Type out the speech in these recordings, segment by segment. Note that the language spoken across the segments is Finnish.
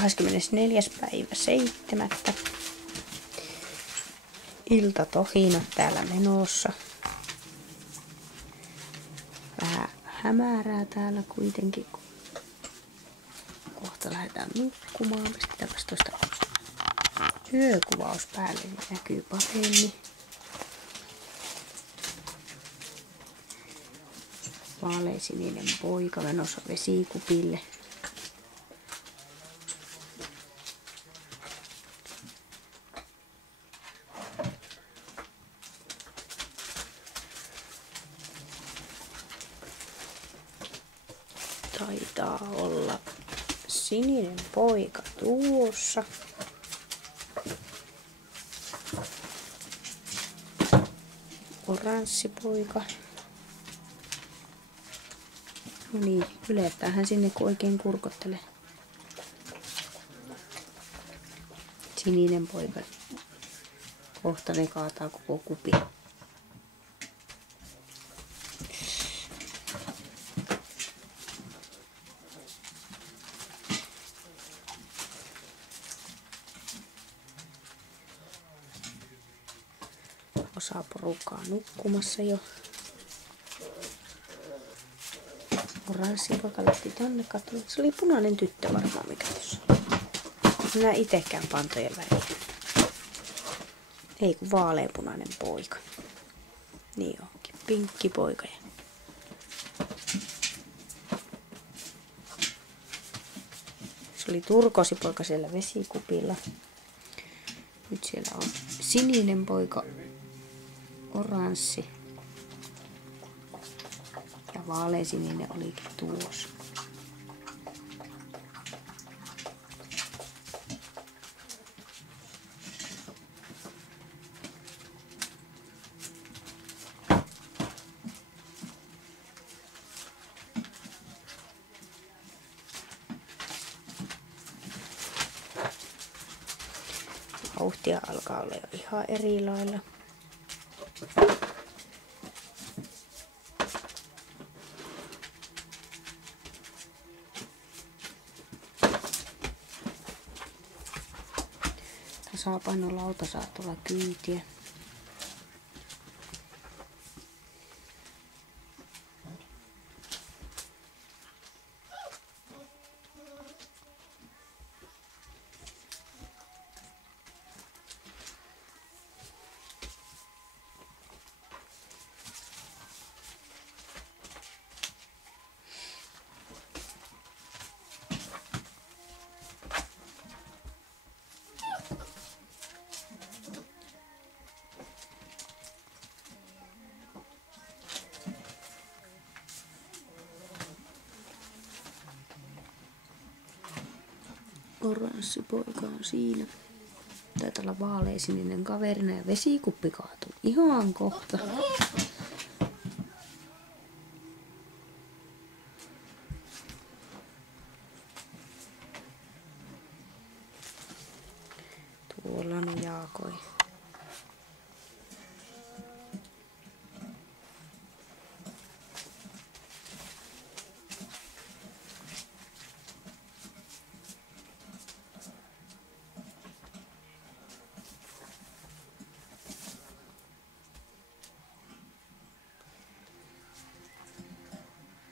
24.7. Iltatohinat täällä menossa. Vähän hämärää täällä kuitenkin. Kohta lähdetään nukkumaan. Pistetäänpäs tuosta yökuvaus päälle, niin näkyy paremmin. Vaaleasininen poika menossa vesikupille. Taitaa olla sininen poika tuossa. Oranssi poika. No niin, yletään hän sinne kun oikein kurkottelee. Sininen poika. Kohta ne kaataa koko kupi. Osa porukkaa nukkumassa jo. Oranssi poika lähti tonne katsomaan. Se oli punainen tyttö varmaan mikä tuossa. Minä itekään pantojen väliin. Ei kun vaaleanpunainen poika. Niin onkin. Pinkki poika. Se oli turkoosipoika siellä vesikupilla. Nyt siellä on sininen poika. Oranssi. Ja vaaleansininen olikin tuossa. Vauhtia alkaa olla jo ihan eri lailla. Tasapainolauta saa tulla kyytiä. Oranssi poika on siinä. Taitaa olla vaaleasininen kaverina ja vesikuppi kaatuu ihan kohta. Tuolla on Jaakoi.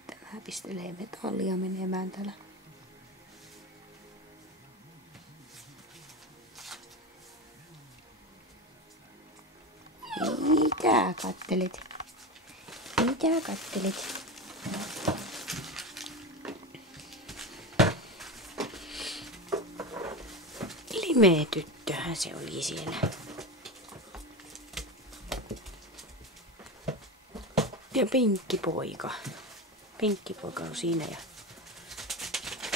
Tämä pistelee metallia menemään täällä. Mitä kattelet? Mitä kattelet? Limeä tyttöhän se oli siellä. Ja pinkki poika. Pinkki poika on siinä ja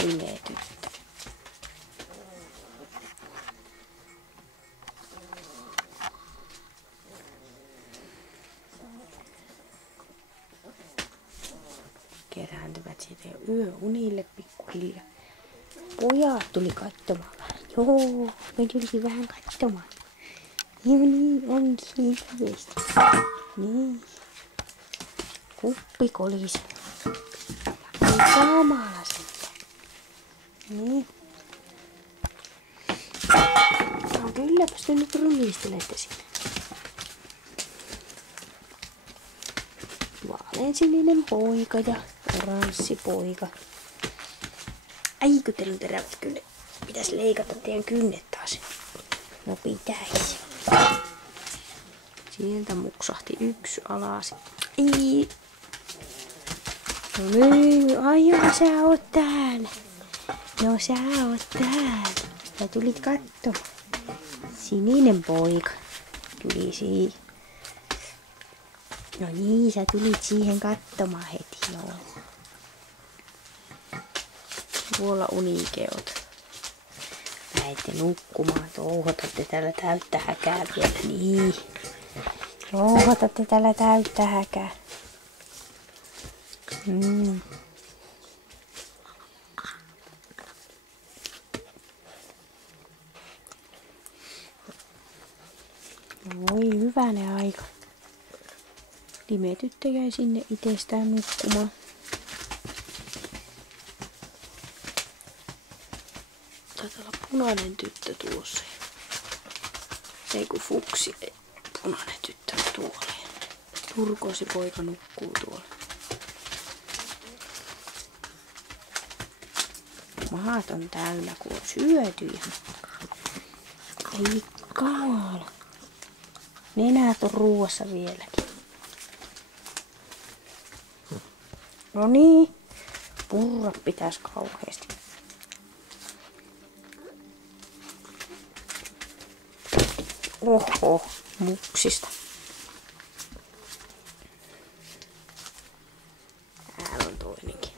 limeä tyttö. Kerääntyvät siitä jo yöunille pikkuhiljaa. Pojat tuli katsomaan vähän. Joo, me tuli vähän katsomaan. Joo niin, onkin hirveästi. Niin. Kuppi kolisi. Ei samalla sitten. Niin. kylläpäs te nyt rumistelette sinne. Vaaleansininen poika ja oranssi poika. Ai kun teillä on terävät kynnet. Pitäis leikata teidän kynnet taas. No pitäis. Sieltä muksahti yksi alas. Ei. No niin, ai joo, sä oot täällä. No sä oot täällä. Sä tulit katsomaan. Sininen poika tuli siihen. No niin, sä tulit siihen katsomaan heti, joo. Tuolla unikeot. Lähdette nukkumaan, touhotatte täällä täyttä häkää vielä, niin. Touhotatte täällä täyttä häkää. Voi hyvänä aika. Limetyttö jäi sinne itsestään nukkumaan. Taitaa olla punainen tyttö tuossa. Ei kun fuksi, punainen tyttö tuolla. Turkoosi poika nukkuu tuolla. Mahat on täynnä, kun on syöty ihan. Ei kaala. Nenät on ruuassa vieläkin. No niin, purra pitäis kauheasti. Oho, muksista. Täällä on toinenkin.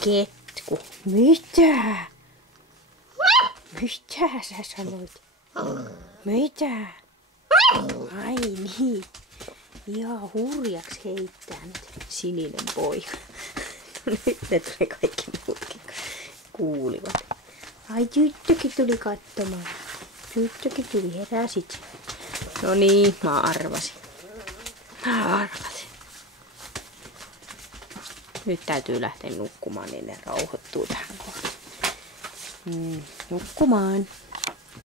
Ketku. Mitä? Mitä sä sanoit? Mitä? Ai niin. Ihan hurjaksi heittää nyt sininen poika. No nyt ne tuli kaikki muutkin kuulivat. Ai tyttökin tuli katsomaan. Tyttökin tuli, heräsit. No niin, mä arvasin. Mä arvasin. Nyt täytyy lähteä nukkumaan, niin ne rauhoittuu tähän kohtaan. Nukkumaan.